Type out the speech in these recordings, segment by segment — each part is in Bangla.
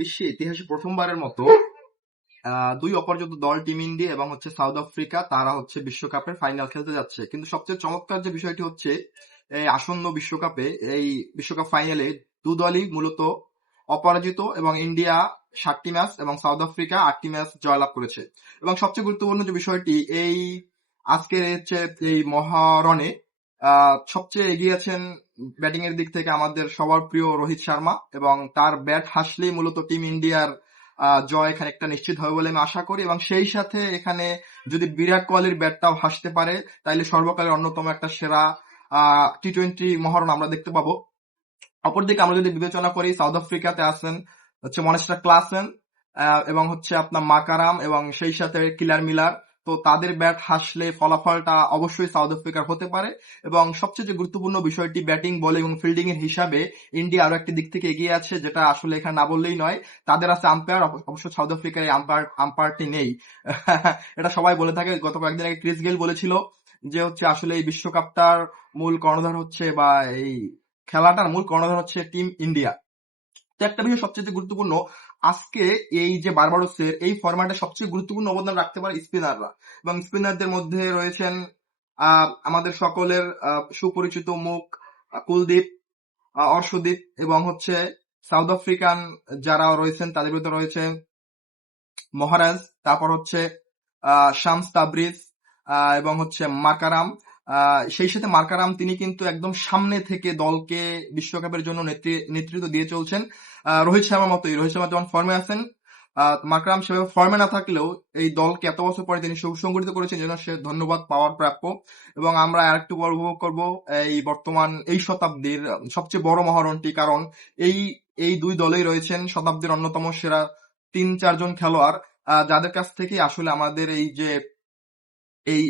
বিশ্বে ইতিহাসে প্রথমবারের মতো দুই অপরাজিত দল টিম ইন্ডিয়া এবং হচ্ছে সাউথ আফ্রিকা, তারা হচ্ছে বিশ্বকাপের ফাইনাল খেলতে যাচ্ছে। কিন্তু সবচেয়ে চমৎকার যে বিষয়টি হচ্ছে, এই আসন্ন বিশ্বকাপে, এই বিশ্বকাপ ফাইনালে দু দলই মূলত অপরাজিত এবং ইন্ডিয়া সাতটি ম্যাচ এবং সাউথ আফ্রিকা আটটি ম্যাচ জয়লাভ করেছে। এবং সবচেয়ে গুরুত্বপূর্ণ যে বিষয়টি, এই আজকের হচ্ছে এই মহারণে সবচেয়ে এগিয়ে আছেন ব্যাটিং এর দিক থেকে আমাদের সবার প্রিয় রোহিত শর্মা এবং তার ব্যাট হাসলেই মূলত টিম ইন্ডিয়ার জয় এখানে একটা নিশ্চিত হবে বলে আমি আশা করি এবং সেই সাথে এখানে যদি বিরাট কোহলির ব্যাটটাও হাসতে পারে, তাইলে সর্বকালের অন্যতম একটা সেরা টি টোয়েন্টি মহরণ আমরা দেখতে পাবো। অপরদিকে আমরা যদি বিবেচনা করি সাউথ আফ্রিকাতে আছেন হচ্ছে মনেস্টার ক্লাসেন এবং হচ্ছে আপনার মাকারাম এবং সেই সাথে কিলার মিলার। তো তাদের ব্যাট হাসলে ফলাফলটা অবশ্যই সাউথ আফ্রিকার হতে পারে এবং সবচেয়ে যে গুরুত্বপূর্ণ বিষয়টি ব্যাটিং, বলে এবং ফিল্ডিং এর হিসাবে ইন্ডিয়া আরও একটি দিক থেকে এগিয়ে আছে, যেটা আসলে এখানে না বললেই নয়। তাদের আছে আম্পায়ার অবশ্য সাউথ আফ্রিকার আম্পায়ার আম্পায়ারটি নেই। এটা সবাই বলে থাকে। গত কয়েকদিন আগে ক্রিস গেল বলেছিল যে হচ্ছে আসলে এই বিশ্বকাপটার মূল কর্ণধার হচ্ছে বা এই খেলাটার মূল কর্ণধার হচ্ছে টিম ইন্ডিয়া। তো একটা বিষয় সবচেয়ে গুরুত্বপূর্ণ, আজকে এই যে বারবাডোসের এই ফরম্যাটে সবচেয়ে গুরুত্বপূর্ণ অবদান রাখতে পারে স্পিনাররা এবং স্পিনারদের মধ্যে রয়েছেন আমাদের সকলের সুপরিচিত মুখ কুলদীপ অর্শদীপ এবং হচ্ছে সাউথ আফ্রিকান যারা রয়েছেন তাদের ভিতরে রয়েছে মহারাজ, তারপর হচ্ছে শামস তাবরিজ এবং হচ্ছে মাকারাম। সেই সাথে মার্কারাম তিনি কিন্তু একদম সামনে থেকে দলকে বিশ্বকাপের জন্য নেতৃ- নেতৃত্ব দিয়ে চলছেন। রোহিত শর্মার মতোই। রোহিত শর্মা যেমন ফর্মে আছেন মার্কারাম সেভাবে ফর্মে না থাকলেও এই দলকে এত বছর পরে তিনি সুসংগঠিত করেছেন, যেন সে ধন্যবাদ পাওয়ার প্রাপ্য। এবং আমরা আরেকটু বড় উপভোগ করব এই বর্তমান এই শতাব্দীর সবচেয়ে বড় মহারণটি, কারণ এই এই দুই দলেই রয়েছেন শতাব্দীর অন্যতম সেরা তিন, চারজন খেলোয়াড়। যাদের কাছ থেকে আসলে আমাদের এই যে এই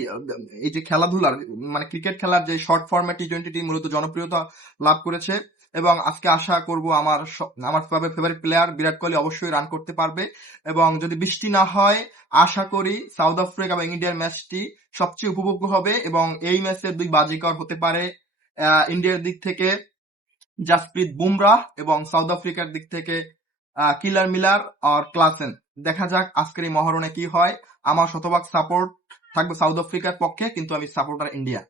এই যে খেলাধুলার মানে ক্রিকেট খেলার যে শর্ট ফর্মে টি টোয়েন্টি মূলত জনপ্রিয়তা লাভ করেছে এবং আজকে আশা করব আমার আমার ফেভারিট প্লেয়ার বিরাট কোহলি অবশ্যই রান করতে পারবে এবং যদি বৃষ্টি না হয়, আশা করি সাউথ আফ্রিকা এবং ইন্ডিয়ার ম্যাচটি সবচেয়ে উপভোগ্য হবে এবং এই ম্যাচের দুই বাজিকর হতে পারে ইন্ডিয়ার দিক থেকে জাসপ্রীত বুমরাহ এবং সাউথ আফ্রিকার দিক থেকে কিলার মিলার আর ক্লাসেন দেখা যাক আজকের এই মহারণে কি হয়। আমার শতভাগ সাপোর্ট থাকবে সাউথ আফ্রিকার পক্ষে কিন্তু আমি সাপোর্টার ইন্ডিয়া